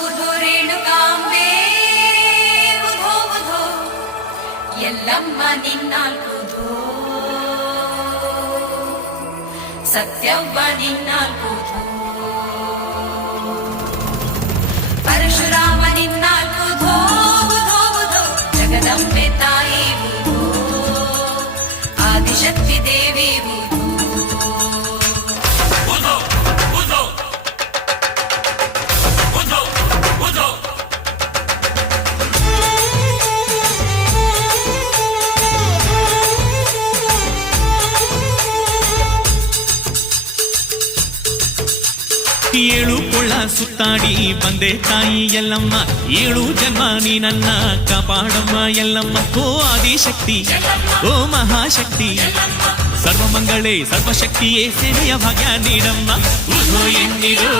ಉಧೋ ರೇಣುಕಾಂಬೆ ಉಧೋ ಉಧೋ ಎಲ್ಲಮ್ಮ ನಿನ್ನಾಲ್ಕುಧೋ ಸತ್ಯವ್ವ ನಿನ್ನಾಲ್ಕುಧೋ ಪರಶುರಾಮ ನಿನ್ನಾಲ್ಕುಧೋ ಉಧೋ ಉಧೋ ಜಗದಂಬೆ ತಾಯಿ ಉಧೋ ಆದಿಶಕ್ತಿ ದೇವಿ ಏಳು ಕೊಳ್ಳ ಸುತ್ತಾಡಿ ಬಂದೆ ತಾಯಿ ಎಲ್ಲಮ್ಮ ಏಳು ಜನ್ಮ ನೀ ನನ್ನ ಕಾಪಾಡಮ್ಮ ಎಲ್ಲಮ್ಮ ಓ ಆದಿಶಕ್ತಿ ಓ ಮಹಾಶಕ್ತಿ ಸರ್ವಮಂಗಳೇ ಸರ್ವಶಕ್ತಿಯೇ ಸೇವೆಯ ಭಾಗ್ಯ ನೀಡಮ್ಮ ಉಧೋ ಎನ್ನಿರೋ